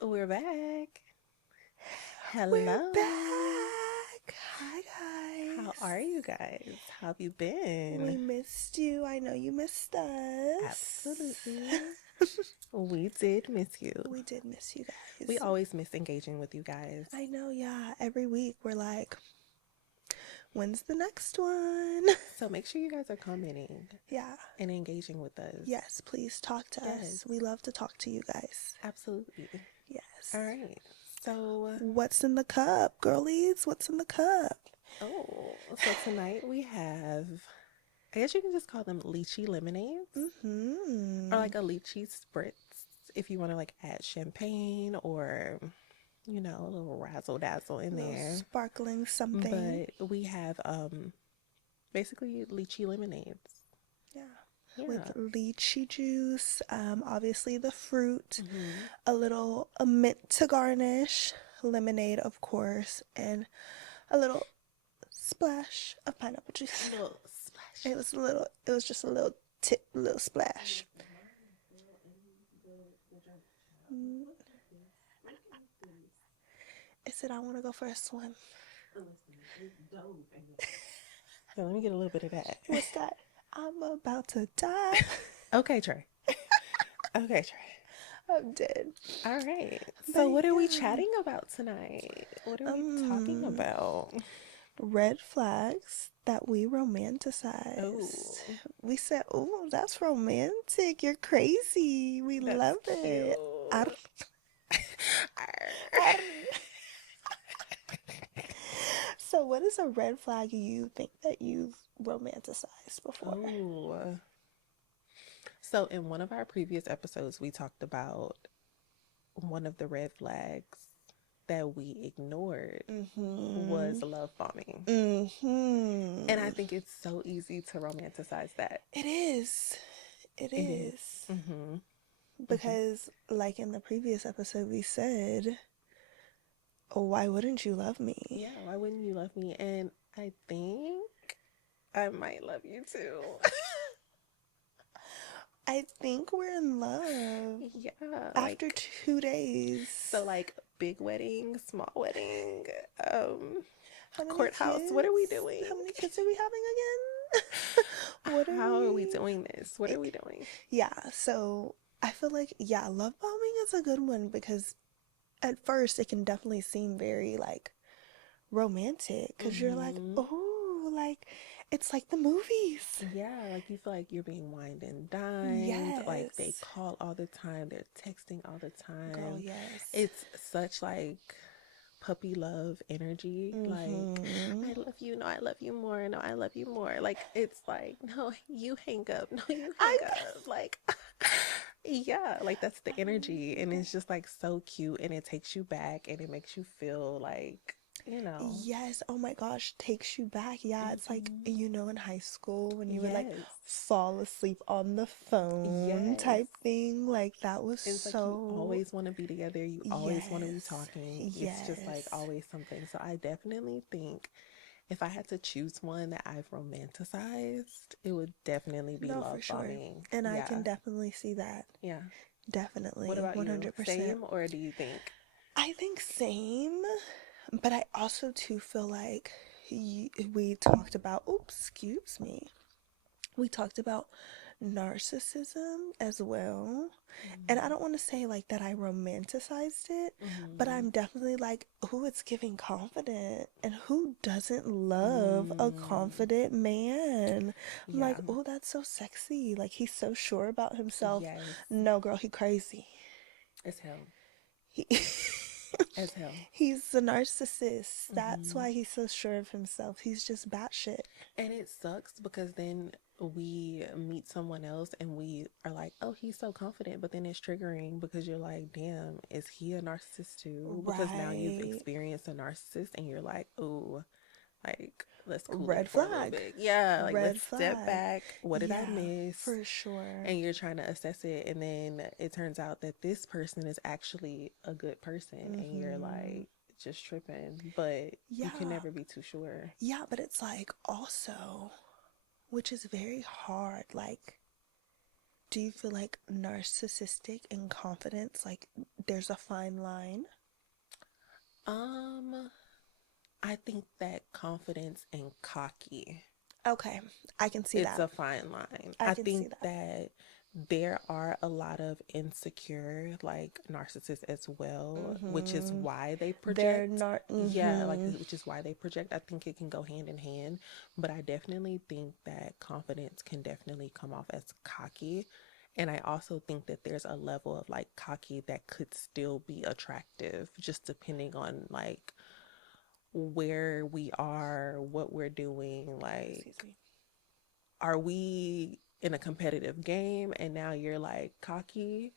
We're back. We're Hello. back. Hi, How guys. are you guys? How have you We been? missed you. I know you missed us. Absolutely. We did miss you. We did miss you We guys. always miss engaging with you guys. I know, yeah. Every week we're like, when's the next one? So make sure you guys are commenting Yeah. and engaging with us. Yes, please talk to Yes, us. We love to talk to you guys. absolutely. Yes. All right. So, What's in the cup, girlies? What's in the cup? so tonight we have, I guess you can just call them lychee lemonades or Mm-hmm. like a lychee spritz if you want to like add champagne or a little razzle dazzle in A little there. sparkling something. But we have basically lychee lemonades. Yeah. With Yeah. lychee juice, obviously the fruit, Mm-hmm. a mint to garnish, lemonade, of course, and a little splash of pineapple juice. Little splash. It was just a little tip, little splash. Mm, I said, I want to go for a swim. So let me get a little bit of that. What's that? I'm about to die. Okay, Trey. Okay, Trey. I'm dead. All right. But So what are we yeah, chatting about tonight? What are we talking um, about? red flags that we romanticized. Oh, We said, "Oh, that's romantic. You're crazy. We that's love cute. it." Arr, Arr. arr. So, what is a red flag you think that you've romanticized before? Oh. So in one of our previous episodes, we talked about one of the red flags that we ignored Mm-hmm. was love bombing. And I Mm-hmm. think it's so easy to romanticize that. It is. It It is. is. Mm-hmm. Mm-hmm. Because, like in the previous episode, we said, "Oh, why wouldn't you love me?" Yeah, why wouldn't you love me? And I think I might love you too. I think we're in love Yeah, after like 2 days. so like big wedding, small wedding, um, How many courthouse. What are we kids? doing? How many kids are we having again? What are How are we we? doing this? What are we doing? Yeah, so I feel like, yeah, love bombing is a good one because at first it can definitely seem very like romantic because you're like, Mm-hmm. oh, like it's like the movies. Yeah, like you feel like you're being wined and dined. Like they Yes. call all the time, they're texting all the Girl, time. yes. It's such like puppy love energy. Like, Mm-hmm. I love you. No, I love you more. No, I love you more. Like, it's like, no, you hang up. No, you hang I up. Like, yeah, like that's the energy. And it's just like so cute and it takes you back and it makes you feel like, you know. Yes, oh my gosh, takes you back. Yeah, it's like, Hmm. in high school when you would like Yes. fall asleep on the phone Yes. type thing. Like that was It's like you so, always want to be together. You always want to be yes, talking. It's just like yes. always something. So I definitely think if I had to choose one that I've romanticized, it would definitely be No, for love sure. bombing. And I Yeah. can definitely see that. Yeah. What Definitely, about you? 100%. Same or do you think? I think same, but I also too feel like we talked about, oops, excuse me. We talked about narcissism as well. And I Mm-hmm. don't want to say like that I romanticized it, but Mm-hmm. I'm definitely like, oh, it's giving confident. And who doesn't love a Mm. confident man? I'm Yeah. like, oh, that's so sexy. Like he's so sure about himself. Yes. No, girl, he crazy. As hell. He As hell. he's a narcissist. That's Mm-hmm. why he's so sure of himself. He's just batshit. And it sucks because then we meet someone else and we are like, oh, he's so confident. But then it's triggering because you're like, damn, is he a narcissist too? Because now you've Right. experienced a narcissist and you're like, oh, like, let's cool it Red for a little flag. bit. Yeah, like, Red let's step flag. back. What did I Yeah, miss? for sure. And you're trying to assess it. And then it turns out that this person is actually a good person. And you're Mm-hmm. like, just tripping. But you can Yeah. never be too sure. Yeah, but it's like also, which is very hard, like Do you feel like narcissistic and confidence, like there's a fine line? Um, I think that confidence and cocky, Okay, I can see it's that. a fine line. I I can see think that. that there are a lot of insecure like narcissists as well, which is Mm-hmm. why they They're project. not. Yeah, like Mm-hmm. which is why they project. I think it can go hand in hand, but I definitely think that confidence can definitely come off as cocky. And I also think that there's a level of like cocky that could still be attractive, just depending on like where we are, what we're doing. Excuse Like, me. are we in a competitive game and now you're like cocky,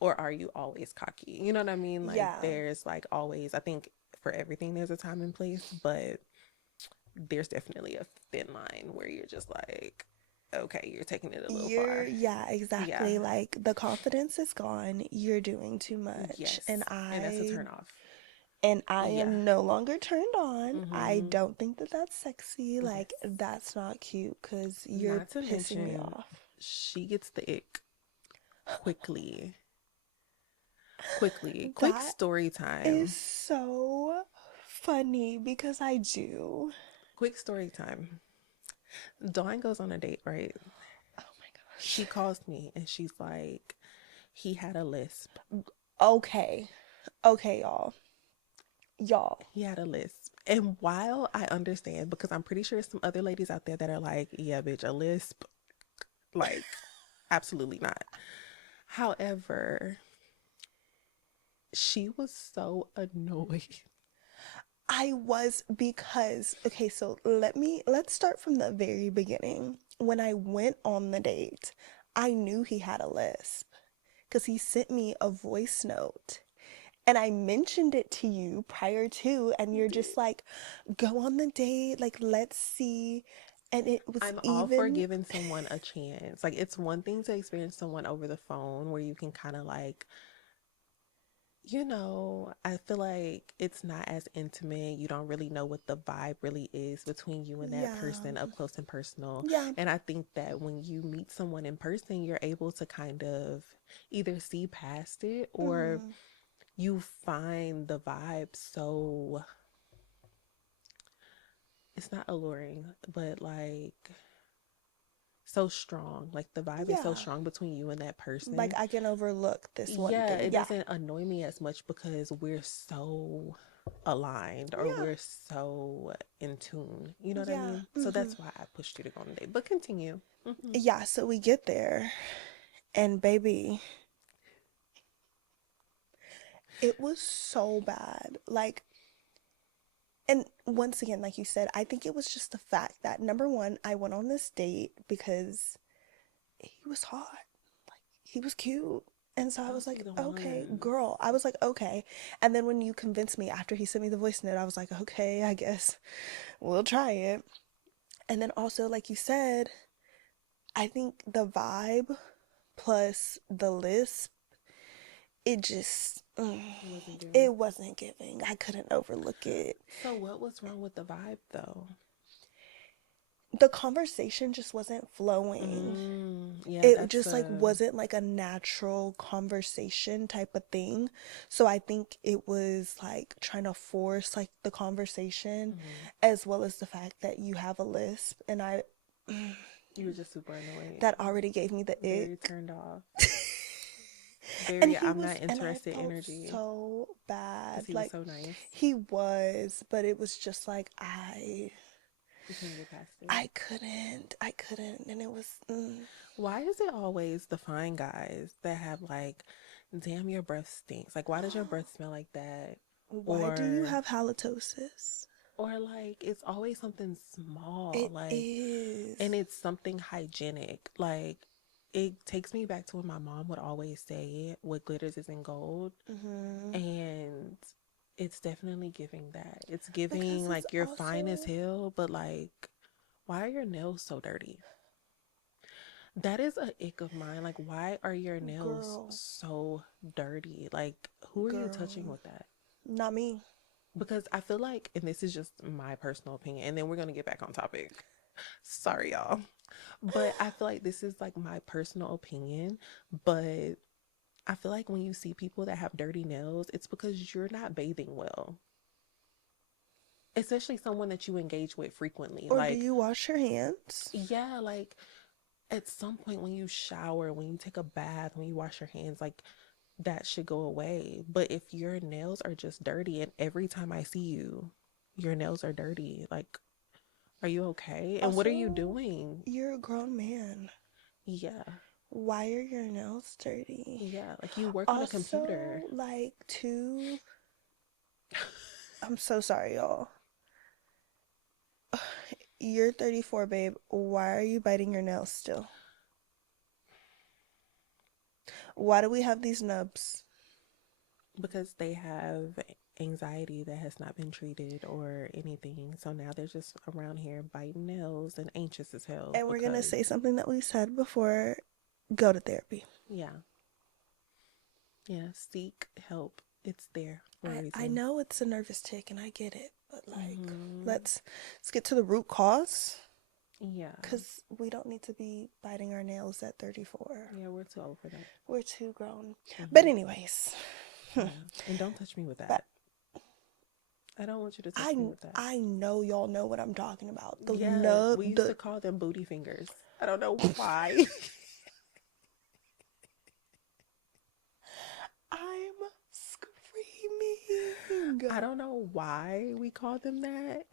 or are you always cocky? You know what I mean? Like, Yeah. there's like always, I think for everything, there's a time and place, but there's definitely a thin line where you're just like, okay, you're taking it a little far. Yeah, Yeah. exactly. Like the confidence is gone. You're doing too much. Yes. And that's a turn off. And I Yeah. am no longer turned on. I Mm-hmm. don't think that that's sexy. Like Yes. that's not cute cuz you're Not to pissing me mention, off. she gets the ick quickly. Quickly. Quick That story is time. so funny because I do. Quick story time. Dawn goes on a date, right? Oh my gosh. She calls me and she's like, he had a lisp. Okay. Okay, y'all. Y'all. He had a lisp. And while I understand, because I'm pretty sure some other ladies out there that are like, yeah, bitch, a lisp, like, absolutely not. However, she was so annoyed. I was because okay, so let's start from the very beginning. When I went on the date, I knew he had a lisp because he sent me a voice note. And I mentioned it to you prior to, and You you're did. just like, go on the date, like let's see. And it was I'm all for even giving someone a chance. Like, it's one thing to experience someone over the phone where you can kind of like, I feel like it's not as intimate. You don't really know what the vibe really is between you and that yeah. person up close and personal. Yeah. And I think that when you meet someone in person, you're able to kind of either see past it, or Mm-hmm. you find the vibe so, it's not alluring, but like so strong. Like, the vibe is so Yeah. strong between you and that Like person. I can overlook this one Yeah, thing. it Yeah. doesn't annoy me as much because we're so aligned, or Yeah. we're so in tune. You know what I Yeah. mean? So Mm-hmm. that's why I pushed you to go on a date. But continue. Hmm. Yeah, so we get there, and baby, it was so bad. Like, and once again, like you said, I think it was just the fact that number one, I went on this date because he was hot. Like, he was cute. And so I I'll was be like, the okay, one. girl. I was like, okay. And then when you convinced me after he sent me the voice note, I was like, okay, I guess we'll try it. And then also, like you said, I think the vibe plus the lisp, it just, It wasn't giving. it wasn't giving. I couldn't overlook it. So what was wrong with the vibe though? The conversation just wasn't flowing. Yeah, It that's just like wasn't like a natural conversation type of thing. So I think it was like trying to force like the conversation, mhm. as well as the fact that you have a lisp, and I You were just super annoyed, that already gave me the very ick. turned off, And very he I'm was, not and I interested felt energy, so because bad. he was Like so nice. he was, but it was just like You couldn't get past it. I couldn't, and it was Why is it always the fine guys that have like, damn, your breath stinks? Like, why does your breath smell like that? why do you Or, have halitosis? like, it's always something small, It like, and is. it's something hygienic. Like, it takes me back to when my mom would always say, what glitters isn't gold. Mm-hmm. And it's definitely giving that. It's Because giving it's like you're fine as also, hell, but like, why are your nails so dirty? That is a ick of mine. Like, why are your nails girl, so dirty? Like, who are you touching girl, with that? not me. Because I feel like, and this is just my personal opinion, and then we're gonna get back on topic. Sorry, y'all. But I feel like this is like my personal opinion, but I feel like when you see people that have dirty nails, it's because you're not bathing well. Especially someone that you engage with frequently. Or do Like, you wash your hands? yeah, like at some point when you shower, when you take a bath, when you wash your hands, like that should go away. But if your nails are just dirty and every time I see you, your nails are dirty, like, are you okay? And what are you Also, doing? you're a grown man. Yeah, Why are your nails dirty? yeah, like you work on a computer. Also, like, too, I'm so sorry, y'all. You're 34, babe. Why are you biting your nails still? Why do we have these nubs? Because they have anxiety that has not been treated or anything. So now they're just around here biting nails and anxious as hell And we're gonna because, say something that we said before, go to therapy. yeah, yeah, seek help. It's there for a I reason. know it's a nervous tick and I get it, but like, Mm-hmm. let's get to the root cause. Yeah. Because we don't need to be biting our nails at 34. Yeah, we're too old for that. We're too grown. But, Mm-hmm. anyways, Yeah. And don't touch me with but that. I don't want you to touch me with that. I know y'all know what I'm talking about. The Yes, nub, we used to the. call them booty fingers. I don't know why. I'm screaming. I don't know why we call them that,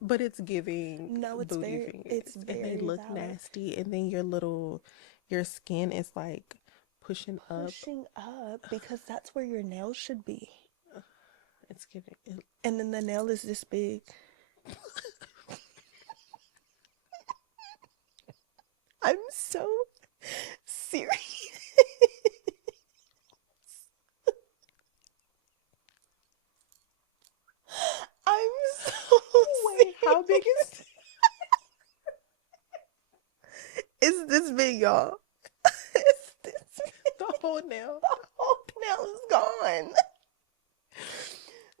but it's giving No, booty it's fingers. And they very look valid. nasty. And then your skin is like pushing up. Pushing up because that's where your nails should be. It's giving. And then the nail is this big. I'm so serious. I'm so Wait, how big serious. is It's this big, y'all. It's this big. the whole nail? The whole nail is gone.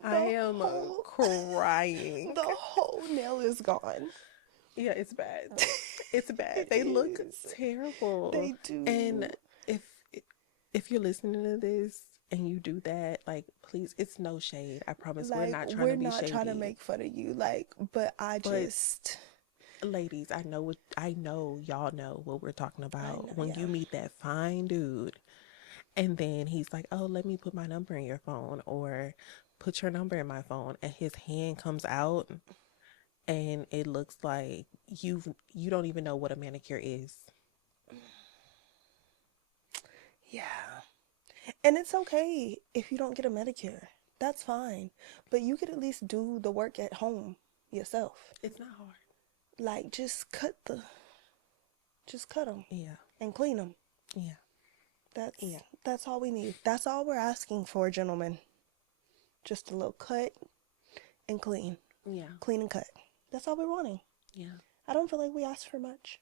I am crying. The whole nail is gone. Yeah, it's bad. It's bad. It They look is. terrible. They do. And if if you're listening to this and you do that, like please, it's no shade. I promise we're Like, not trying we're to be not trying to shady. make fun of you. Like, but I But just. ladies, I know y'all know what we're talking I know, about. When yeah. you meet that fine dude and then he's like, "Oh, let me put my number in your phone," or "Put your number in my phone," and his hand comes out and it looks like you don't even know what a manicure is. Yeah. And it's okay if you don't get a Medicare. That's fine. But you could at least do the work at home yourself. It's not hard. Like, just cut them Yeah. and clean them. Yeah. Yeah. That's all we need. That's all we're asking for, gentlemen. Just a little cut and clean. Yeah. Clean and cut. That's all we're wanting. Yeah. I don't feel like we ask for much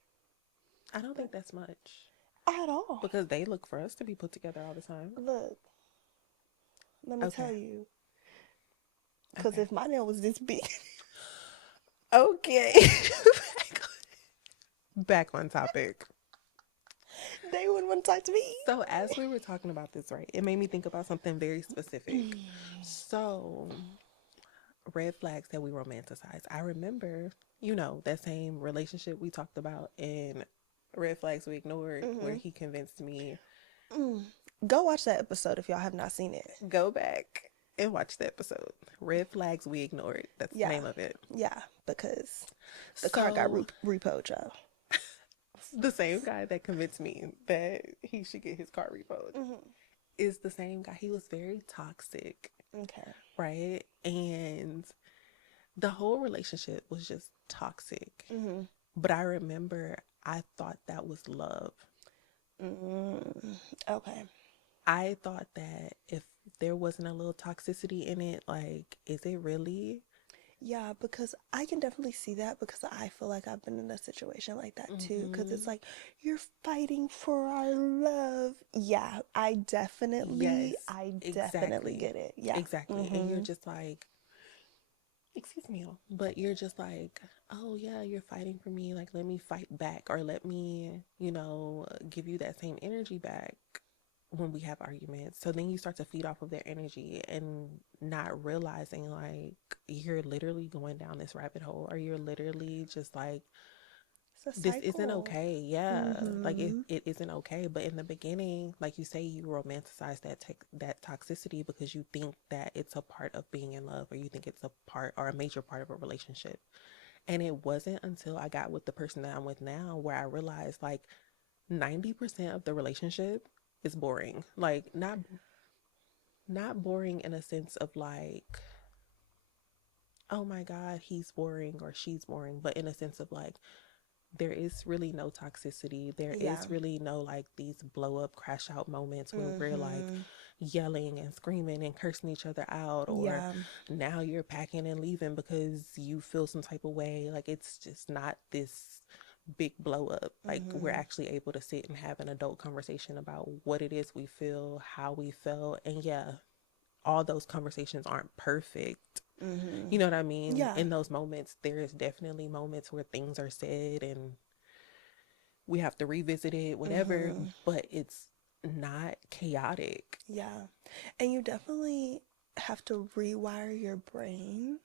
I don't think that's much at all. because they look for us to be put together all the time. Look, let me tell Okay. you. Because Okay. if my nail was this big, Okay. Back on topic. they wouldn't want to talk to me. So as we were talking about this, right, it made me think about something very specific. So red flags that we romanticize. I remember, that same relationship we talked about in Red Flags We Ignored, where he convinced me, Go watch that episode if y'all have not seen it. go back and watch the episode. Red Flags We Ignored. That's the name of it. Yeah, because the car got repoed, y'all. The same guy that convinced me that he should get his car repoed is the same guy. He was very toxic. Okay. Right? And the whole relationship was just toxic. But I remember I thought that was love. Okay. I thought that if there wasn't a little toxicity in it, like, is it really? Yeah, because I can definitely see that because I feel like I've been in a situation like that too. Because it's like, you're fighting for our love. Yeah, I definitely Yes, get it. Yeah. Exactly. And you're just like, excuse me, but you're just like, oh yeah, you're fighting for me, like let me fight back, or let me, give you that same energy back when we have arguments. So then you start to feed off of their energy and not realizing like you're literally going down this rabbit hole, or you're literally just like, It's a this isn't cycle. okay. Yeah, like Mm-hmm. it isn't okay. But in the beginning, like you say, you romanticize that toxicity because you think that it's a part of being in love, or you think it's a part or a major part of a relationship. And it wasn't until I got with the person that I'm with now where I realized like 90% of the relationship is boring. Like not boring in a sense of like, oh my god, he's boring or she's boring, but in a sense of like, there is really no toxicity. There Yeah. is really no like these blow up, crash out moments where we're like Mm-hmm. yelling and screaming and cursing each other out, or Yeah. now you're packing and leaving because you feel some type of way. Like it's just not this big blow up. Like we're Mm-hmm. actually able to sit and have an adult conversation about what it is we feel, how we felt. And yeah, all those conversations aren't perfect. Mm-hmm. You know what I mean? Yeah. In those moments, there is definitely moments where things are said and we have to revisit it, whatever, Mm-hmm. but it's not chaotic. Yeah. And you definitely have to rewire your brain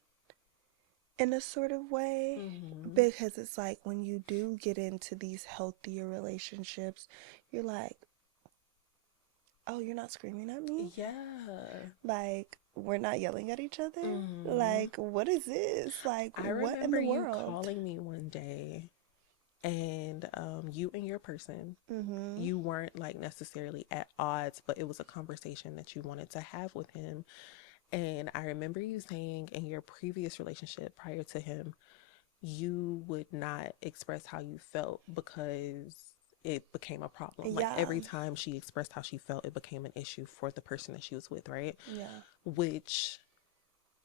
in a sort of way, Mm-hmm. because it's like when you do get into these healthier relationships, you're like, oh, you're not screaming at me? Yeah. Like, we're not yelling at each other? Mm-hmm. Like, what is this? Like, I what in remember the you world? calling me one day, and you and your person, Mm-hmm. you weren't like necessarily at odds, but it was a conversation that you wanted to have with him. And I remember you saying in your previous relationship prior to him, you would not express how you felt because it became a problem. Like Yeah. every time she expressed how she felt, it became an issue for the person that she was with, right? Yeah. Which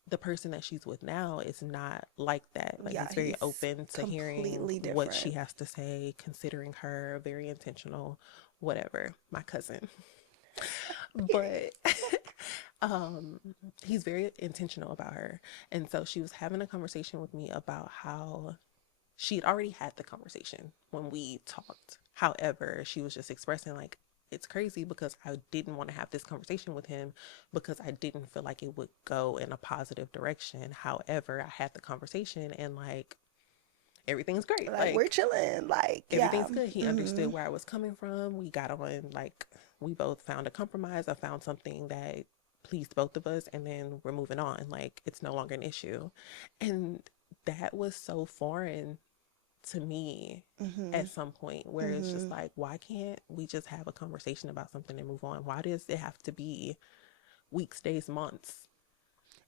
the person that she's with now is not like that. Like Yeah, he's very he's open to hearing completely what she different. has to say, considering her, very intentional, whatever. My cousin. Period. But um he's very intentional about her. And so she was having a conversation with me about how she had already had the conversation when we talked. However, she was just expressing like, it's crazy because I didn't want to have this conversation with him because I didn't feel like it would go in a positive direction. However, I had the conversation and like everything's great. Like, we're Like chilling. Like, yeah. everything's good. He Mm-hmm. understood where I was coming from. We got on, like we both found a compromise. I found something that pleased both of us, and then we're moving on. Like it's no longer an issue. And that was so foreign to me Mm-hmm. at some point where it's Mm-hmm. just like, why can't we just have a conversation about something and move on? Why does it have to be weeks, days, months?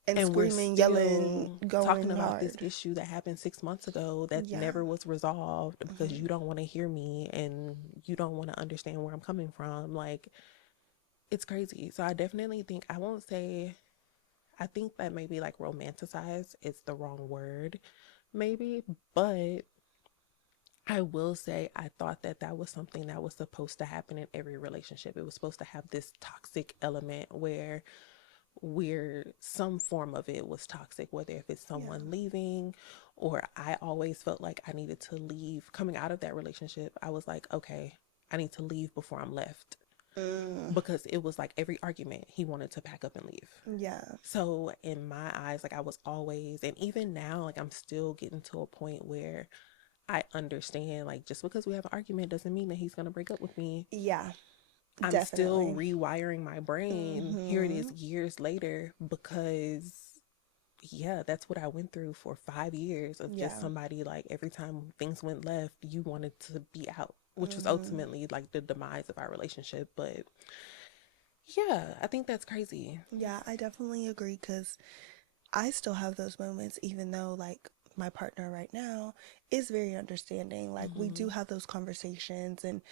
And And we're screaming, yelling, still talking going about this hard. issue that happened 6 months ago that Yeah. never was resolved because Mm-hmm. you don't want to hear me and you don't want to understand where I'm coming from. Like, it's crazy. So I definitely think, I won't say, I think that maybe like romanticize is the wrong word, maybe, but I will say I thought that that was something that was supposed to happen in every relationship. It was supposed to have this toxic element where some form of it was toxic, whether if it's Yeah. someone leaving, or I always felt like I needed to leave. Coming out of that relationship, I was like, okay, I need to leave before I'm left, Mm. because it was like every argument he wanted to pack up and leave. Yeah. So in my eyes, like I was always, and even now, like I'm still getting to a point where I understand, like, just because we have an argument doesn't mean that he's going to break up with me. Yeah. I'm still Definitely. rewiring my brain. Here it is Mm-hmm. years later because, yeah, that's what I went through for 5 years of just Yeah. somebody like every time things went left, you wanted to be out, which was Mm-hmm. ultimately like the demise of our relationship. But yeah, I think that's crazy. Yeah, I definitely agree, because I still have those moments, even though, like, my partner right now is very understanding. Like, we do Mm-hmm. have those conversations, and,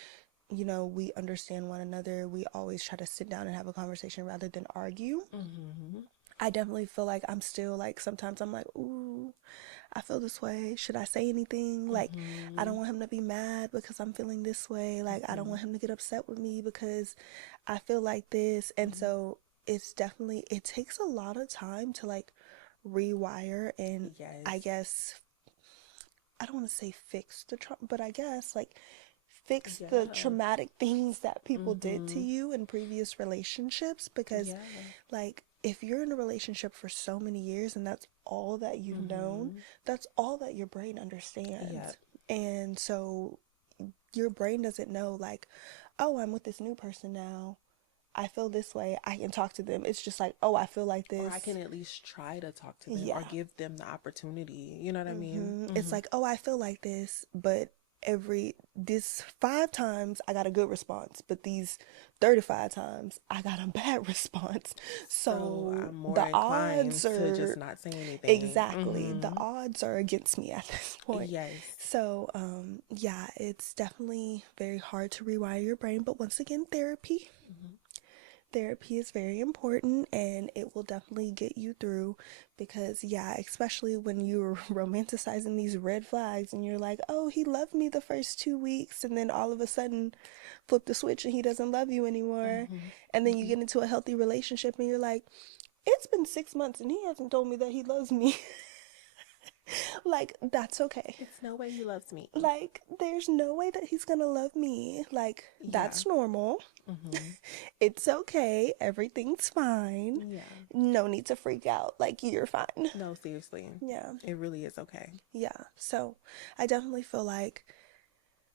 we understand one another. We always try to sit down and have a conversation rather than argue. Mm-hmm. I definitely feel like I'm still, like, sometimes I'm like, ooh, I feel this way. Should I say anything? Like, I Mm-hmm. don't want him to be mad because I'm feeling this way. Like, I don't Mm-hmm. want him to get upset with me because I feel like this. And Mm-hmm. so it's definitely, it takes a lot of time to, like, rewire and I Yes. guess I don't want to say fix the trauma, but I guess like fix the Yeah. traumatic things that people did to Mm-hmm. you in previous relationships. Because, Yeah. like, if you're in a relationship for so many years and that's all that you've known, Mm-hmm. that's all that your brain Yep. understands. And so your brain doesn't know, like, oh, I'm with this new person now. I feel this way. I can talk to them. It's just like, oh, I feel like Or I this. can at least try to talk to them or Yeah. give them the opportunity. You know what I mean? It's Mm-hmm. like, oh, I feel like this, but this 5 times I got a good response, but these 35 times I got a bad response. So So I'm more the inclined odds to just are not say anything. exactly, the Mm-hmm. odds are against me at this point. Yes. So, yeah, it's definitely very hard to rewire your brain, but once again, Mm-hmm. therapy is very important and it will definitely get you through. Because yeah, especially when you're romanticizing these red flags and you're like, oh, he loved me the first 2 weeks, and then all of a sudden flip the switch and he doesn't love you anymore. Mm-hmm. And then you Mm-hmm. get into a healthy relationship and you're like, it's been 6 months and he hasn't told me that he loves me. Like, that's okay. It's no way he loves me. Like, there's no way that he's gonna love me. Like, Yeah. that's normal. Mm-hmm. It's okay. Everything's fine. Yeah. No need to freak out. Like, you're fine. No, seriously. Yeah. It really is okay. Yeah. So, I definitely feel like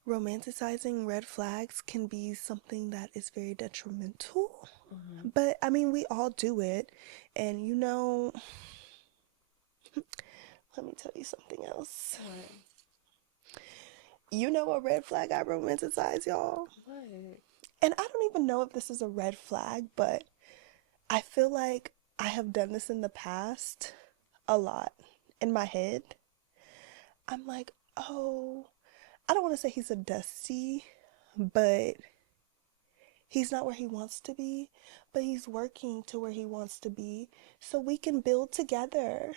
romanticizing red flags can be something that is very detrimental. Mm-hmm. But I mean, we all do it. And let me tell you something else. What? You know a red flag I romanticize, y'all? What? And I don't even know if this is a red flag, but I feel like I have done this in the past a lot in my head. I'm like, oh, I don't want to say he's a dusty, but he's not where he wants to be, but he's working to where he wants to be so we can build together.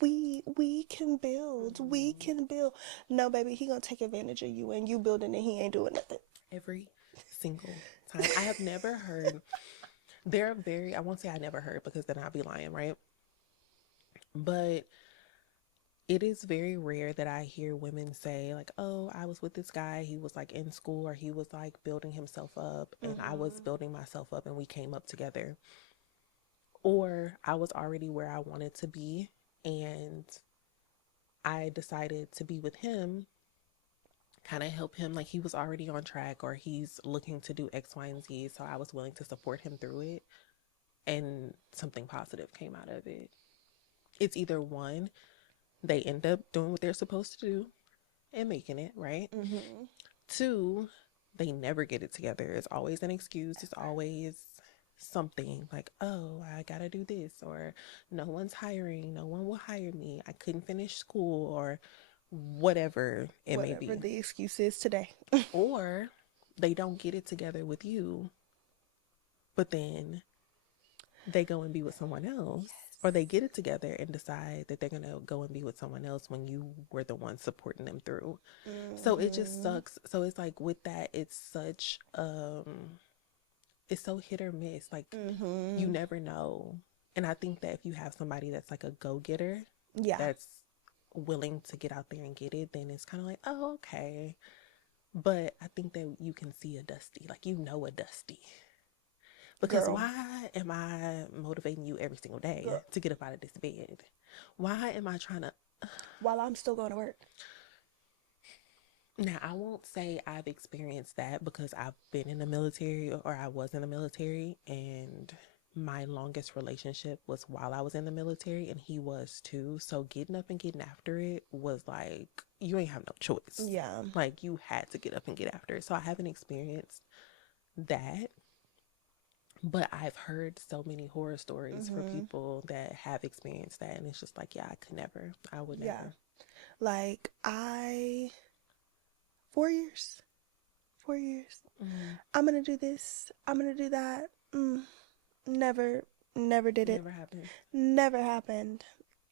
We can build. We Mm-hmm. can build. No, baby, he gonna take advantage of you and you building and he ain't doing nothing. Every single time. I have never heard, they're very, I won't say I never heard because then I'd be lying, right? But it is very rare that I hear women say, like, oh, I was with this guy. He was like in school or he was like building himself up and I was Mm-hmm. building myself up and we came up together. Or I was already where I wanted to be and I decided to be with him, kind of help him, like he was already on track or he's looking to do X, Y, and Z. So I was willing to support him through it and something positive came out of it. It's either one, they end up doing what they're supposed to do and making it, right? Mm-hmm. Two, they never get it together. It's always an excuse. It's always something like, oh, I gotta do this, or no one's hiring, no one will hire me, I couldn't finish school, or whatever it may Whatever be. the excuse is today. Or they don't get it together with you, but then they go and be with someone else, or they get it together and decide that they're gonna go and be with someone else when you were the one supporting them through. So it just Mm-hmm. sucks. So it's like with that, it's so hit or miss. Like you Mm-hmm. never know. And I think that if you have somebody that's like a go-getter, Yeah. that's willing to get out there and get it, then it's kind of like, oh, okay. But I think that you can see a dusty, like a dusty. Because Girl. why am I motivating you every single day Girl. to get up out of this bed? Why am I trying to? While I'm still going to work. Now, I won't say I've experienced that because I've been in the military or I was in the military, and my longest relationship was while I was in the military, and he was too. So getting up and getting after it was like, you ain't have no choice. Yeah. Like, you had to get up and get after it. So I haven't experienced that. But I've heard so many horror stories for Mm-hmm. people that have experienced that. And it's just like, yeah, I could never. I would Yeah. never. Like, 4 years. 4 years. Mm, I'm gonna do this. I'm gonna do that. Never, never did it. never happened. Never happened.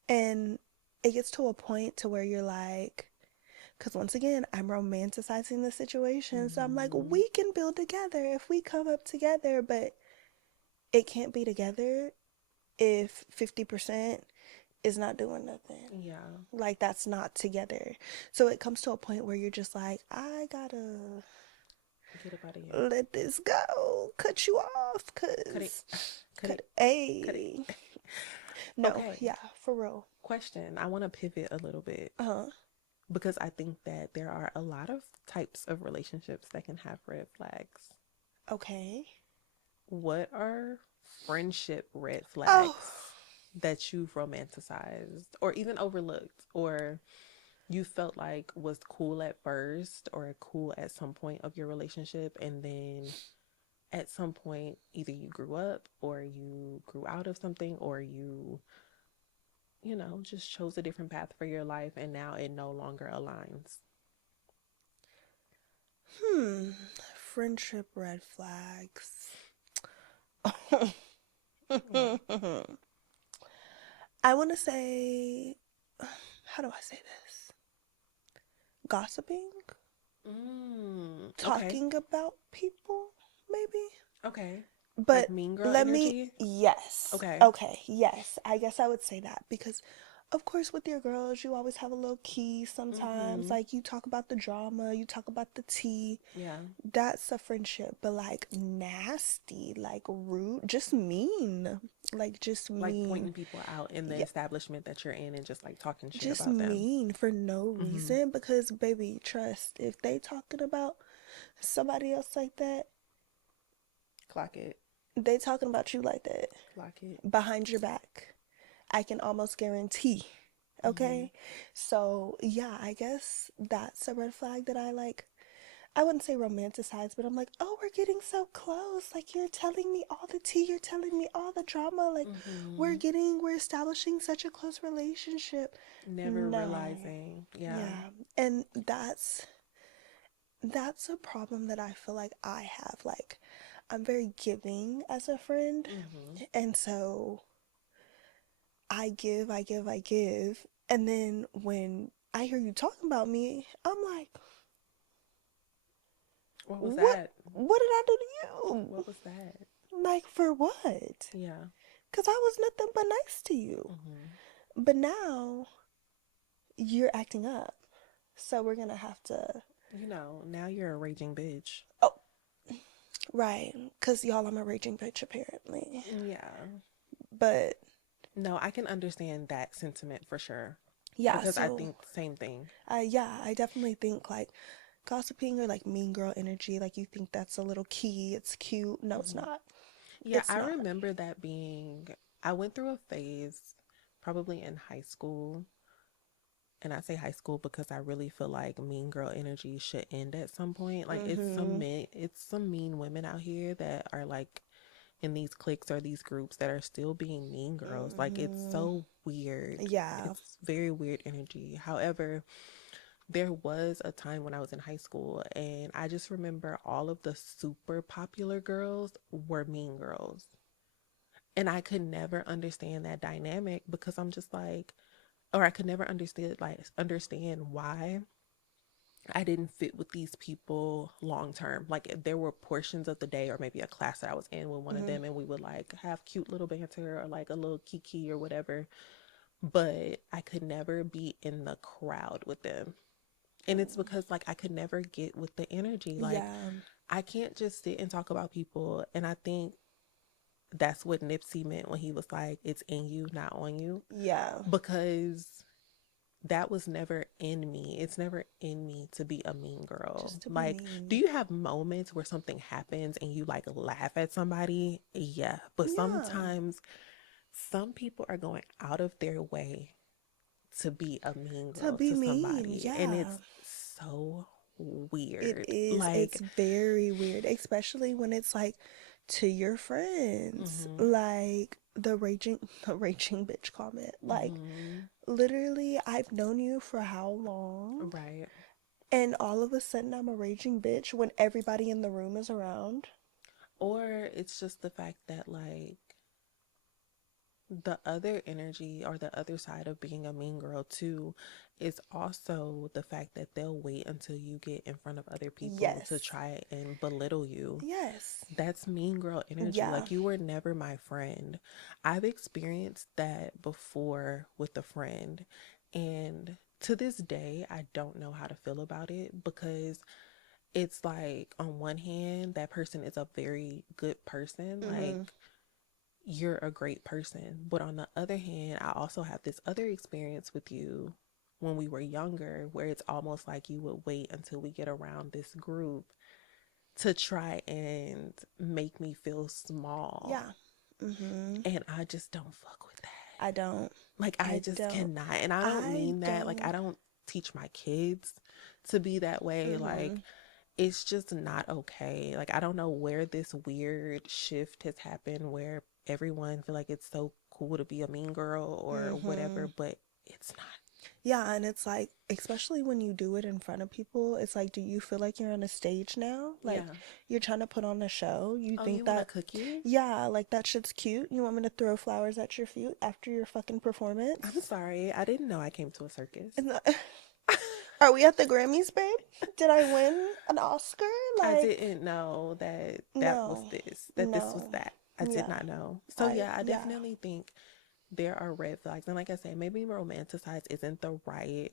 And it gets to a point to where you're like, because once again, I'm romanticizing the situation. So I'm like, Mm-hmm. we can build together if we come up together, but it can't be together if 50% is not doing nothing. Yeah. Like, that's not together. So it comes to a point where you're just like, I gotta Get up out of here. let this go, cut you off, Cut it. cause Cut cut it. it. Cut it. A no, Okay. yeah, for real. Question. I want to pivot a little bit Uh-huh. because I think that there are a lot of types of relationships that can have red flags. Okay. What are friendship red Oh, flags that you've romanticized or even overlooked or you felt like was cool at first or cool at some point of your relationship and then at some point either you grew up or you grew out of something or you just chose a different path for your life and now it no longer aligns. friendship red flags. Yeah. I want to say, how do I say this? Gossiping, Okay. talking about people, maybe. Okay. Like But mean girl let me, energy. yes. Okay. Okay, yes. I guess I would say that because, of course, with your girls, you always have a little key sometimes. Mm-hmm. Like, you talk about the drama, you talk about the tea. Yeah. That's a friendship. But, like, nasty, like, rude, just mean. Like, just Like mean. pointing people out in the Yeah, establishment that you're in and just like talking shit just about them. mean for no Mm-hmm. reason. Because, baby, trust, if they talking about somebody else like that, Clock it. they talking about you like that Clock it. behind your back. I can almost guarantee. Mm-hmm. Okay. So, yeah, I guess that's a red flag that I like. I wouldn't say romanticize, but I'm like, oh, we're getting so close. Like, you're telling me all the tea, you're telling me all the drama. Like, Mm-hmm. we're establishing such a close relationship. Never No. realizing. Yeah. Yeah. And that's a problem that I feel like I have. Like, I'm very giving as a friend. Mm-hmm. And so I give, I give, I give. And then when I hear you talking about me, I'm like, What was what? that? What did I do to you? What was that? Like, for what? Yeah. Because I was nothing but nice to you. Mm-hmm. But now you're acting up. So we're going to have to. Now you're a raging bitch. Oh, right. Because y'all, I'm a raging bitch, apparently. Yeah. But No, I can understand that sentiment for sure. yeah, Because I so think same thing. yeah, I definitely think like gossiping or like mean girl energy, like you think that's a little key, it's cute. No, it's Mm-hmm. not. Yeah, It's I not. remember that being, I went through a phase probably in high school. And I say high school because I really feel like mean girl energy should end at some point. Like Mm-hmm. it's some mean women out here that are like in these cliques or these groups that are still being mean girls. Like it's Mm-hmm. so weird. Yeah. It's very weird energy. However, there was a time when I was in high school and I just remember all of the super popular girls were mean girls. And I could never understand that dynamic because I'm just like, or I could never understand why I didn't fit with these people long term. Like there were portions of the day or maybe a class that I was in with one of Mm-hmm. them and we would like have cute little banter or like a little kiki or whatever. But I could never be in the crowd with them. And it's because like I could never get with the energy. Like Yeah. I can't just sit and talk about people. And I think that's what Nipsey meant when he was like, it's in you, not on you. Yeah. Because that was never in me. It's never in me to be a mean girl. Just to be Like, do mean. you have moments where something happens and you like laugh at somebody? Yeah. But Yeah. sometimes some people are going out of their way to be a mean To girl be to mean. somebody. And Yeah. it's so It weird. is. It's Like, very weird, especially when it's like to your friends. mm-hmm, Like the raging the raging bitch comment. Like mm-hmm, literally I've known you for how long? right. And all of a sudden I'm a raging bitch when everybody in the room is around. Or it's just the fact that, like, the other energy or the other side of being a mean girl too is also the fact that they'll wait until you get in front of other people to Yes. try and belittle you. Yes. That's mean girl energy. Yeah. Like, you were never my friend. I've experienced that before with a friend, and to this day I don't know how to feel about it, because it's like, on one hand, that person is a very good person. Mm-hmm. Like, you're a great person. But on the other hand, I also have this other experience with you when we were younger, where it's almost like you would wait until we get around this group to try and make me feel small. Yeah. Mm-hmm. And I just don't fuck with that. I don't. Like, I I just don't. cannot. And I don't I mean that. Like, I don't. don't teach my kids to be that way. Mm-hmm. Like, it's just not okay. Like, I don't know where this weird shift has happened where everyone feel like it's so cool to be a mean girl or Mm-hmm. whatever, but it's not. Yeah, and it's like, especially when you do it in front of people, it's like, do you feel like you're on a stage now? Like, Yeah. you're trying to put on a show? You Oh, you think want a that, cookie? yeah, like that shit's cute? You want me to throw flowers at your feet after your fucking I'm performance? sorry. I didn't know I came to a circus. And are we at the Grammys, babe? Did I win an Oscar? I Like, didn't know that that was no, this, that this was no. that. I did Yeah, not know. So yeah, I yeah. definitely think there are red flags. And like I said, maybe romanticize isn't the right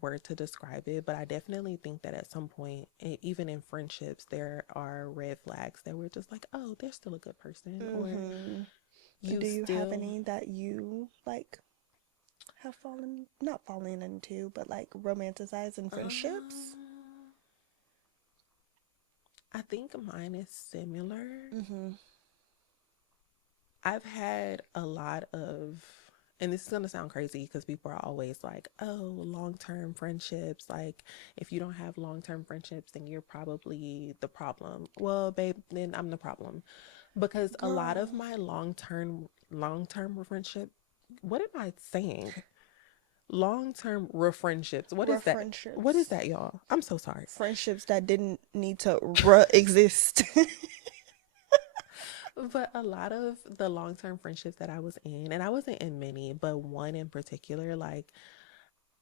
word to describe it, but I definitely think that at some point, even in friendships, there are red flags that we're just like, oh, they're still a good person, or Mm-hmm. you Do you have still. any that you like have not fallen into, but like romanticize in friendships? I think mine is similar. Mm-hmm. I've had a lot of, and this is going to sound crazy because people are always like, oh, long term friendships. Like, if you don't have long term friendships, then you're probably the problem. Well, babe, then I'm the problem. Because a lot of Girl, my long term friendship, what am I saying? Long term friendships. What is that? What is friendships. that, y'all? I'm so sorry. Friendships that didn't need to exist. But a lot of the long term friendships that I was in, and I wasn't in many, but one in particular, like,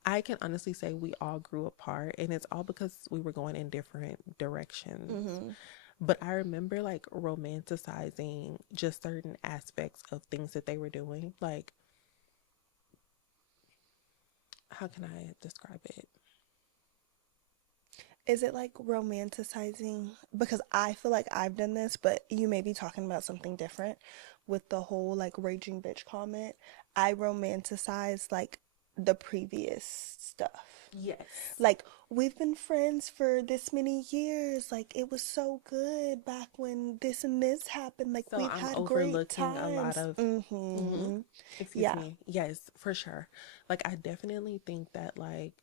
I can honestly say we all grew apart, and it's all because we were going in different directions. Mm-hmm. But I remember like romanticizing just certain aspects of things that they were doing. Like, how can I describe it? Is it like romanticizing? Because I feel like I've done this, but you may be talking about something different with the whole like raging bitch comment. I romanticize like the previous stuff. Yes. Like, we've been friends for this many years. Like, it was so good back when this and this happened. Like, So we've I'm had great overlooking a lot times. of, hmm Mm-hmm. excuse Yeah. me. Yes, for sure. Like, I definitely think that, like,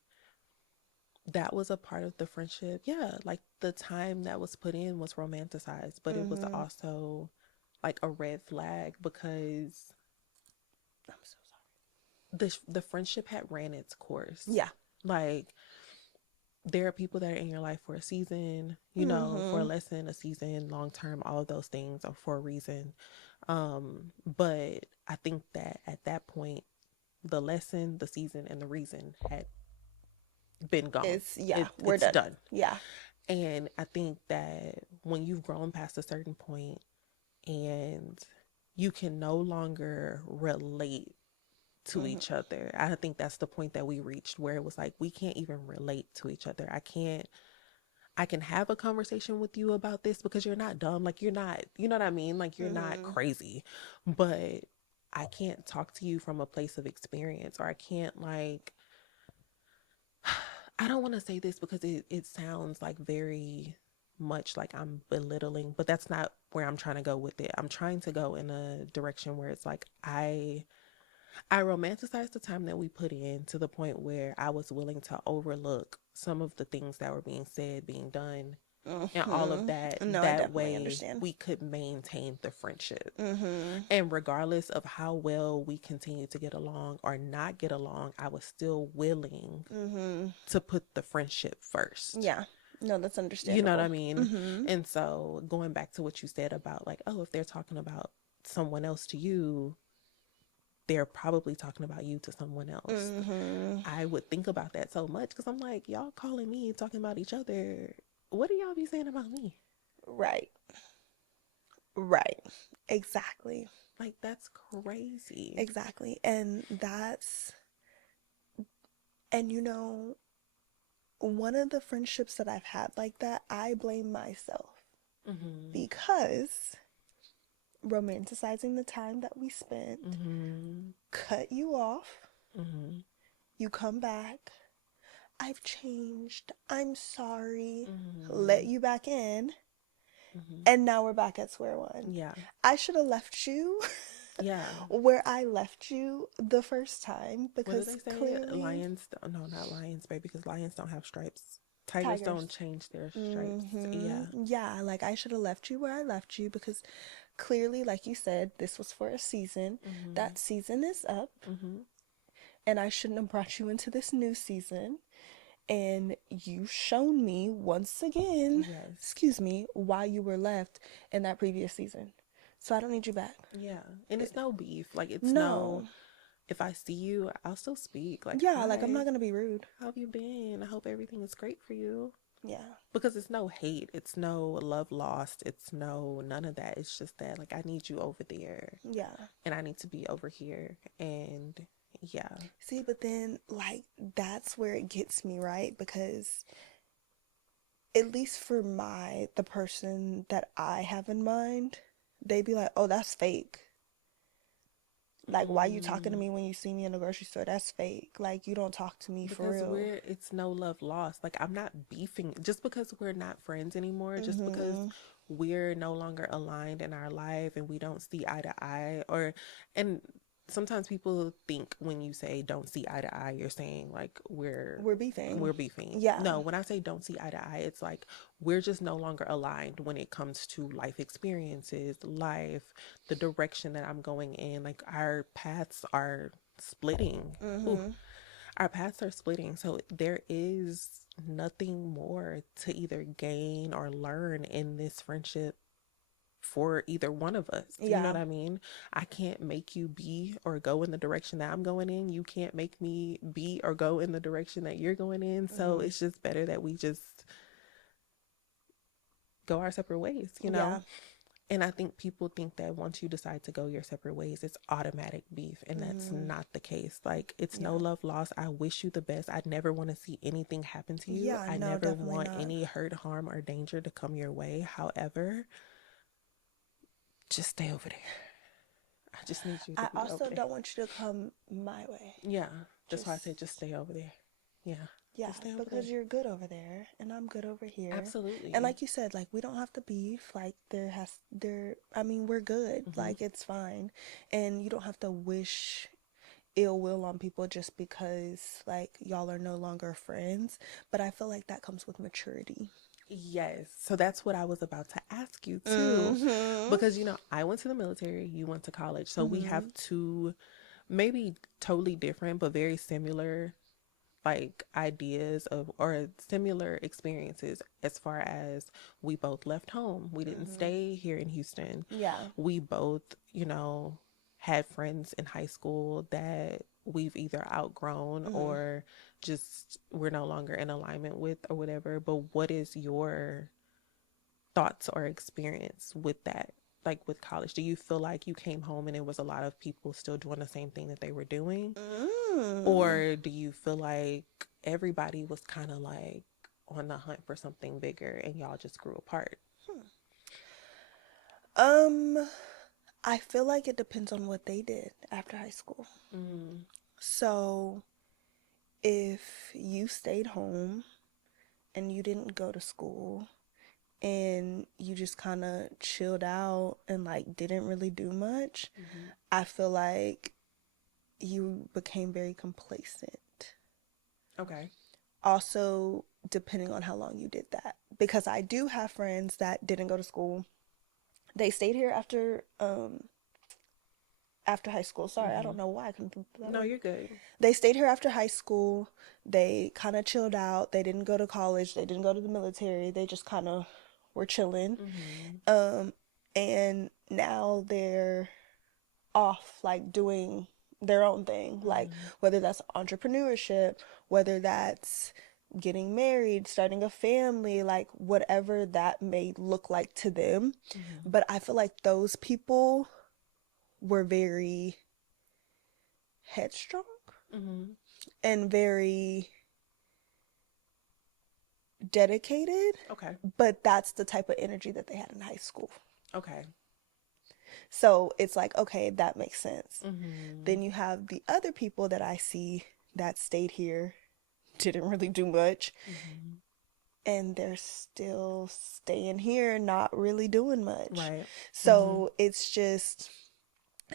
that was a part of the friendship. Yeah, like the time that was put in was romanticized, but it was Mm-hmm. also like a red flag because I'm so sorry. the friendship had ran its course. Yeah. Like, there are people that are in your life for a season, for a Mm-hmm. lesson, a season, long term, all of those things are for a reason. But I think that at that point, the lesson, the season, and the reason had been gone. Yeah, we're It's done. done. Yeah. And I think that when you've grown past a certain point and you can no longer relate to each Mm-hmm. other, I think that's the point that we reached where it was like, we can't even relate to each other. I can have a conversation with you about this because you're not dumb. Like, you're not, you know what I mean? Like, you're not Mm-hmm. crazy. But I can't talk to you from a place of experience, or I can't, like, I don't want to say this because it sounds like very much like I'm belittling, but that's not where I'm trying to go with it. I'm trying to go in a direction where it's like, I romanticize the time that we put in to the point where I was willing to overlook some of the things that were being said, being done, and all of that. Mm-hmm. No, I That definitely way understand. we could maintain the friendship. Mm-hmm. And regardless of how well we continue to get along or not get along, I was still willing Mm-hmm. to put the friendship first. Yeah. No, that's You know what I understandable. mean? Mm-hmm. And so, going back to what you said about, like, oh, if they're talking about someone else to you, they're probably talking about you to someone else. Mm-hmm. I would think about that so much because I'm like, y'all calling me talking about each other. What do y'all be saying about me? Right. Right. Exactly. Like, that's crazy. Exactly. And you know, one of the friendships that I've had like that, I blame myself Mm-hmm. because romanticizing the time that we spent, Mm-hmm. cut you off, Mm-hmm. you come back, I've changed, I'm sorry, let Mm-hmm. you back in, Mm-hmm. and now we're back at square one. Yeah. I should have left you Yeah. where I left you the first time What do because they say? clearly Lions, no, not lions, baby, because lions don't have stripes. Tigers don't tigers. change their stripes. Mm-hmm. Yeah. Yeah, like I should have left you where I left you because clearly, like you said, this was for a season. Mm-hmm. That season is up, Mm-hmm. and I shouldn't have brought you into this new season. And you've shown me once again, Yes. excuse me, why you were left in that previous season. So I don't need you back. Yeah. And it's no beef. Like, it's no, No. if I see you, I'll still speak. Like, Yeah, like I'm hi, not gonna be rude. how have you been? I hope everything is great for you. Yeah. Because it's no hate. It's no love lost. It's no, none of that. It's just that, like, I need you over there Yeah. and I need to be over here. And yeah. See, but then like that's where it gets me, right? Because at least for the person that I have in mind, they be like, "Oh, that's fake. Like, why you talking to Mm. me when you see me in the grocery store? That's fake. Like, you don't talk to me for Because real." it's no love lost. Like, I'm not beefing just because we're not friends anymore, just because Mm-hmm. we're no longer aligned in our life and we don't see eye to eye. And sometimes people think when you say don't see eye to eye, you're saying like We're beefing. we're beefing. Yeah. No, when I say don't see eye to eye, it's like we're just no longer aligned when it comes to life experiences, life, the direction that I'm going in. Like, our paths are splitting. Ooh, Mm-hmm. our paths are splitting. So there is nothing more to either gain or learn in this friendship for either one of us. You know Yeah. what I mean? I can't make you be or go in the direction that I'm going in. You can't make me be or go in the direction that you're going in. So Mm-hmm. it's just better that we just go our separate ways, you know? Yeah. And I think people think that once you decide to go your separate ways, it's automatic beef. And that's Mm-hmm. not the case. Like, it's no Yeah. love lost. I wish you the best. I never want to see anything happen to you. Yeah. I No, never definitely want not. any hurt, harm, or danger to come your way. However, just stay over there. I just need you to I be over also there. don't want you to come my way. Yeah. That's why I said just Just stay over there. Yeah. yeah, Just stay over there. because you're good over there and I'm good over here. And Absolutely. like you said, like we don't have to beef. Like I mean, we're good. Mm-hmm. Like it's fine. And you don't have to wish ill will on people just because like y'all are no longer friends. But I feel like that comes with maturity. Yes. So that's what I was about to ask you too. Mm-hmm. Because, I went to the military, you went to college. So we have Mm-hmm. two maybe totally different, but very similar like ideas of or similar experiences as far as we both left home. We didn't Mm-hmm. stay here in Houston. Yeah. We both, had friends in high school that we've either outgrown Mm-hmm. or just we're no longer in alignment with or whatever. But what is your thoughts or experience with that? Like with college, do you feel like you came home and it was a lot of people still doing the same thing that they were doing? Mm. Or do you feel like everybody was kind of like on the hunt for something bigger and y'all just grew apart? Um, I feel like it depends on what they did after high school. Mm, So if you stayed home and you didn't go to school and you just kind of chilled out and like didn't really do much, mm-hmm. I feel like you became very complacent. Okay. Also, depending on how long you did that, because I do have friends that didn't go to school. They stayed here after high school. Sorry, I Mm-hmm. don't know why I couldn't think of that No, word. you're good. They stayed here after high school. They kind of chilled out. They didn't go to college. They didn't go to the military. They just kind of were chilling. Mm-hmm. Um, and now they're off, like doing their own thing. Like Mm-hmm. whether that's entrepreneurship, whether that's getting married, starting a family, like whatever that may look like to them. Mm-hmm. But I feel like those people were very headstrong Mm-hmm. and very dedicated, Okay. but that's the type of energy that they had in high school. Okay. So it's like, okay, that makes sense. Mm-hmm. Then you have the other people that I see that stayed here, didn't really do much, Mm-hmm. and they're still staying here, not really doing much. Right. Mm-hmm. So it's just,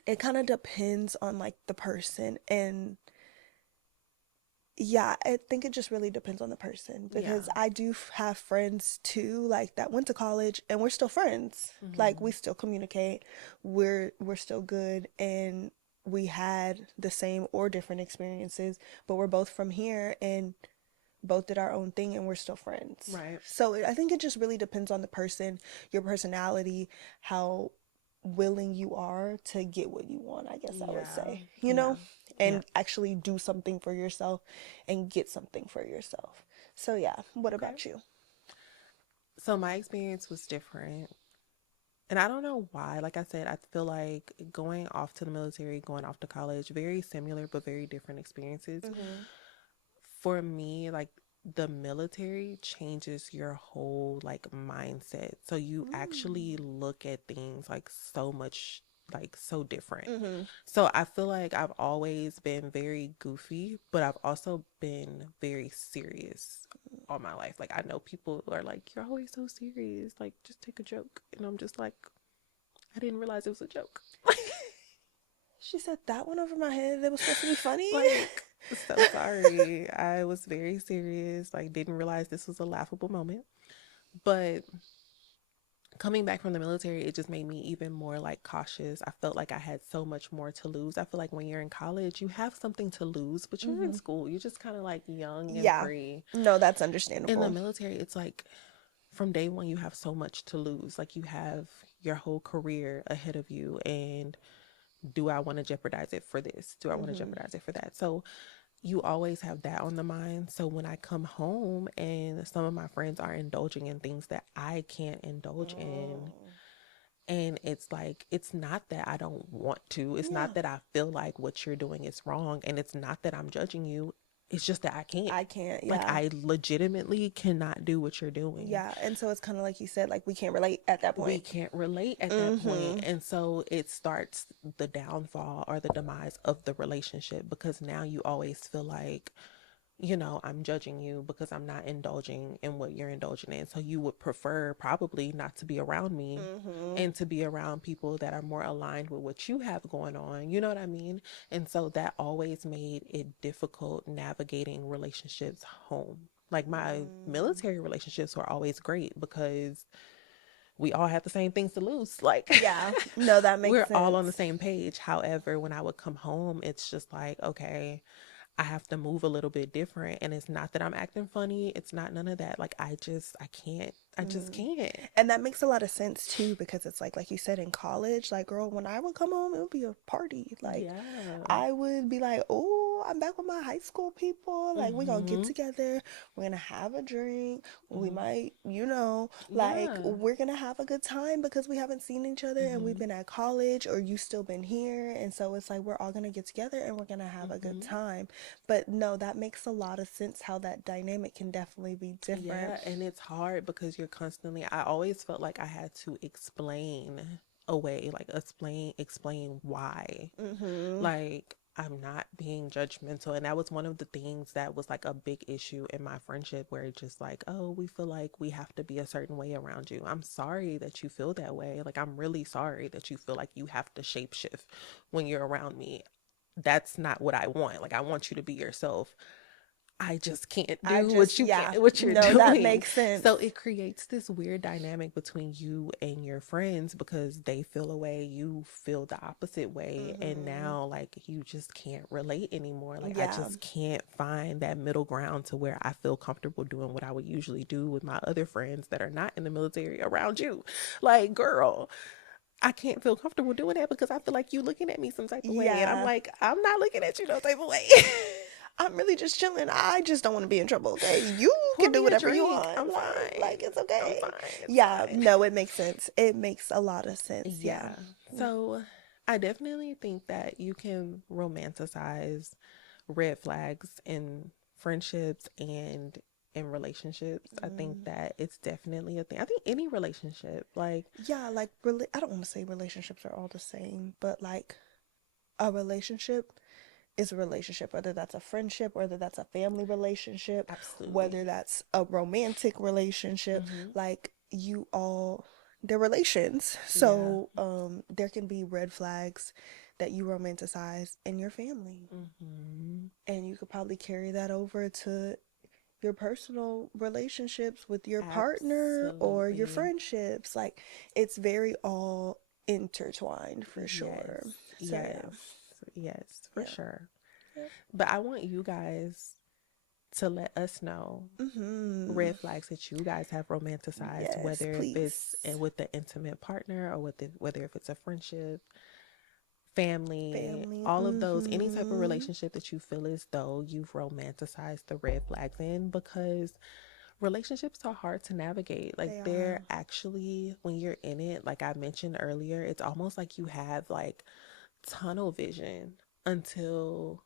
it kind of depends on like the person. And yeah, I think it just really depends on the person Yeah. because I do have friends too, like that went to college and we're still friends. Like Mm-hmm. we still communicate. We're still good and we had the same or different experiences, but we're both from here and both did our own thing and we're still friends. Right. So I think it just really depends on the person, your personality, how willing you are to get what you want, I guess I would Yeah. say, Yeah. Yeah. and actually do something for yourself and get something for yourself. So, yeah, what Okay. about you? So my experience was different. And I don't know why. Like I said, I feel like going off to the military, going off to college, very similar but very different experiences. Mm-hmm. For me, like the military changes your whole like mindset. So you actually look at things like so much like so different. Mm-hmm. So I feel like I've always been very goofy, but I've also been very serious all my life. Like I know people are like, "You're always so serious. Like just take a joke." And I'm just like, I didn't realize it was a joke. She said that one over my head. That was supposed to be funny. Like, so sorry. I was very serious. Like, didn't realize this was a laughable moment. But coming back from the military, it just made me even more like cautious. I felt like I had so much more to lose. I feel like when you're in college, you have something to lose, but you're in Mm-hmm. school. You're just kind of like young and Yeah. free. No, that's In the understandable. military, it's like from day one, you have so much to lose. Like, you have your whole career ahead of you, and do I want to jeopardize it for this? Do I want to Mm-hmm. jeopardize it for that? So you always have that on the mind. So when I come home and some of my friends are indulging in things that I can't indulge in, and it's like, it's not that I don't want to, it's Yeah. not that I feel like what you're doing is wrong, and it's not that I'm judging you. It's just that I can't. I can't, Like, yeah. I legitimately cannot do what you're doing. Yeah. And so it's kind of like you said, like we can't relate at that We point. can't relate at that point. Mm-hmm. And so it starts the downfall or the demise of the relationship, because now you always feel like, I'm judging you because I'm not indulging in what you're indulging in. So you would prefer probably not to be around me Mm-hmm. and to be around people that are more aligned with what you have going on. You know what I mean? And so that always made it difficult navigating relationships home. Like my military relationships were always great because we all had the same things to lose. Like, Yeah. No, that makes we're all on the sense. same page. However, when I would come home, it's just like, okay, I have to move a little bit different. And it's not that I'm acting funny. It's not none of that. Like, I can't. I just Mm. can't. And that makes a lot of sense too because it's like you said in college, like girl, when I would come home, it would be a party. Like Yeah. I would be like, "Oh, I'm back with my high school people. Like we're gonna get Mm-hmm. together. We're gonna have a drink. We Mm-hmm. might, like Yeah. we're gonna have a good time because we haven't seen each other and we've Mm-hmm. been at college or you still been here. And so it's like we're all gonna get together and we're gonna have a good Mm-hmm. time. But no, that makes a lot of sense how that dynamic can definitely be different. Yeah. And it's hard because I always felt like I had to explain away, like explain why. Mm-hmm. Like, I'm not being judgmental. And that was one of the things that was like a big issue in my friendship, where it's just like, oh, we feel like we have to be a certain way around you. I'm sorry that you feel that way. Like, I'm really sorry that you feel like you have to shapeshift when you're around me. That's not what I want. Like, I want you to be yourself. I just can't I do just, yeah, what you're no, that doing. makes So sense. it creates this weird dynamic between you and your friends, because they feel a way, you feel the opposite way, and Mm-hmm. now like you just can't relate anymore. Like, I Yeah. just can't find that middle ground to where I feel comfortable doing what I would usually do with my other friends that are not in the military around you. Like, girl, I can't feel comfortable doing that because I feel like you looking at me some type of way. And I'm Yeah. like, I'm not looking at you no type of way. I'm really just chilling. I just don't want to be in trouble, okay? You Pour can do me a whatever you drink. want. I'm Like fine. it's I'm okay. fine. It's Yeah, fine. no, it makes sense. It makes a lot of sense. Yeah. Yeah. So I definitely think that you can romanticize red flags in friendships and in relationships. I think Mm. that it's definitely a thing. I think any relationship, like, Yeah, like really, I don't want to say relationships are all the same, but like a relationship is a relationship, whether that's a friendship, whether that's a family relationship, absolutely. whether that's a romantic relationship, Mm-hmm. like you all, they're relations. Yeah. So there can be red flags that you romanticize in your family. Mm-hmm. And you could probably carry that over to your personal relationships with your partner or your Absolutely. friendships. Like it's very all intertwined for Yes. sure. So Yes. Yes, for yeah. sure. Yeah. But I want you guys to let us know Mm-hmm. red flags that you guys have romanticized, Yes, whether if it's please. with the intimate partner or with whether if it's a friendship, family, Family. all of those, any type of Mm-hmm. relationship that you feel as though you've romanticized the red flags in, because relationships are hard to navigate. Like They they're are. actually, when you're in it, like I mentioned earlier, it's almost like you have like tunnel vision until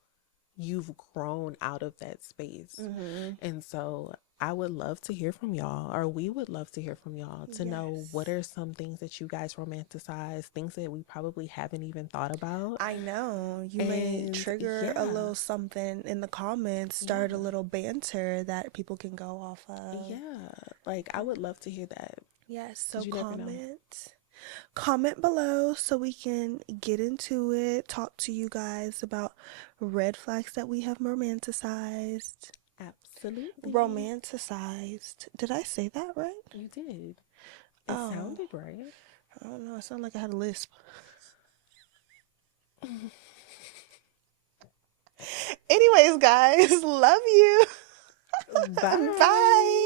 you've grown out of that space. Mm-hmm. And so I would love to hear from y'all, or we would love to hear from y'all to know what Yes. are some things that you guys romanticize, things that we probably haven't even thought about. I know. You may And trigger a yeah, little something in the comments, start a yeah, little banter that people can go off of. yeah. Like I would love to hear that Yes, so because you never know. comment below so we can get into it, talk to you guys about red flags that we have romanticized. Absolutely. Romanticized. Did I say that right? You did. It Oh, sounded right. I don't know. It sounded like I had a lisp. Anyways, guys, love you. Bye. Bye.